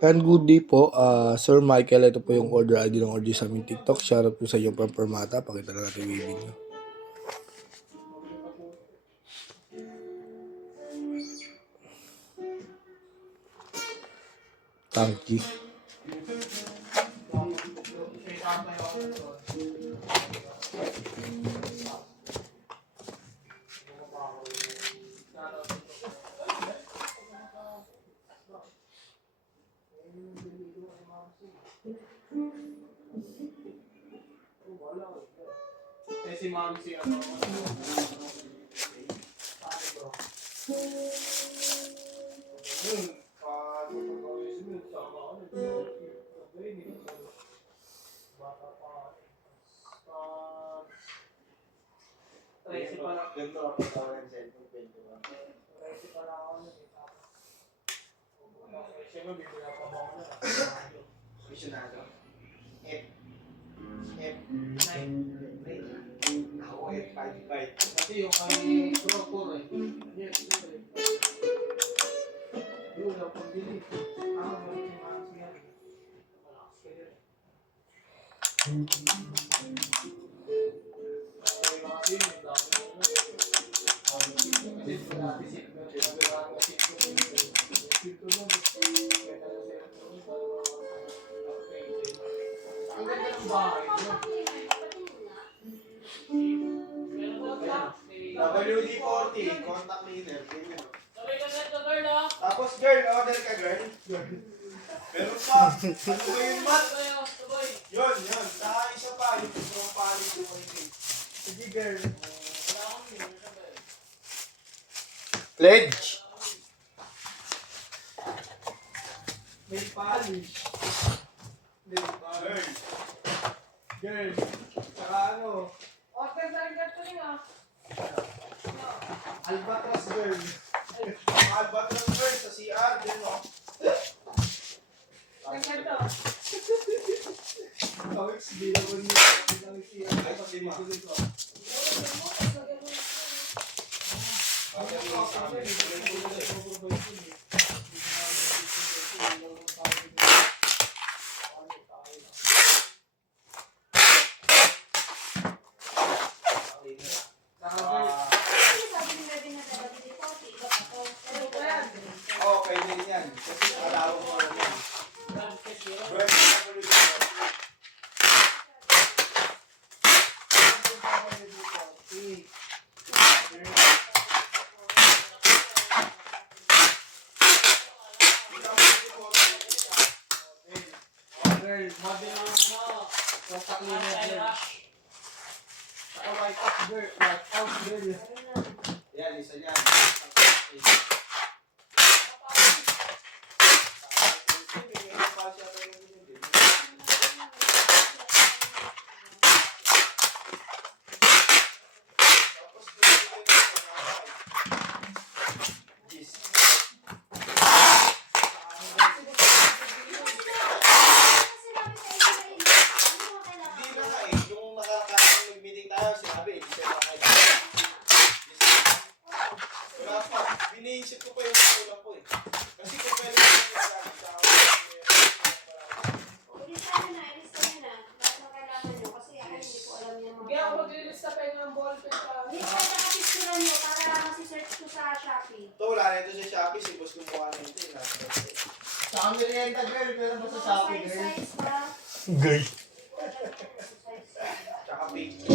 And good day po, Sir Michael. Ito po yung order ID ng order sa aming TikTok. Shoutout po sa inyo from Permata. Pakita na natin yung waving nyo. Thank you. Si Ma'am si ano. Visionado. F. Ako F55. Kasi yung kay Pro eh. Yes, yun lang pambili. Ako yung mga siya. Malakas kayo. Ay, mga siya, yung dami na. Kasi ito natin siya. Ang ganda ng bahay. WD-40, contact leader. Tapos girl, order ka girl. Meron pa. Ano ba yun, Matt? Yun. Saka isa pa, yung strong polish yung mga. Sige girl. Pledge! May polish. Girl. Saka ano, Order na rin ganito rin ah. Albatros girl. Albatros girl sa CR din, no? Ganito. Kawix, di naman yung CR. Ay, pati ma. Okay din yan. Kasi alaw mo yan. Girl, model lang mo. Contact leader girl. Saka white house girl. White house girl. Yan, isa yan. Iniisip ko pa yung kulang ko eh. Kasi kung pwede ko yung sabi sa Ilista na. Bakit makailangan nyo? Kasi ako hindi ko alam yung mga... Hindi ako mag-release na pen ng ballpen pa. Hindi ko nakapicturan nyo para masisearch ko sa Shopee. ito, wala na ito sa Shopee. Si boss kumuha na ito eh. Sa merienda girl, meron ba sa Shopee girl? Size ba? Girl. Tsaka pink.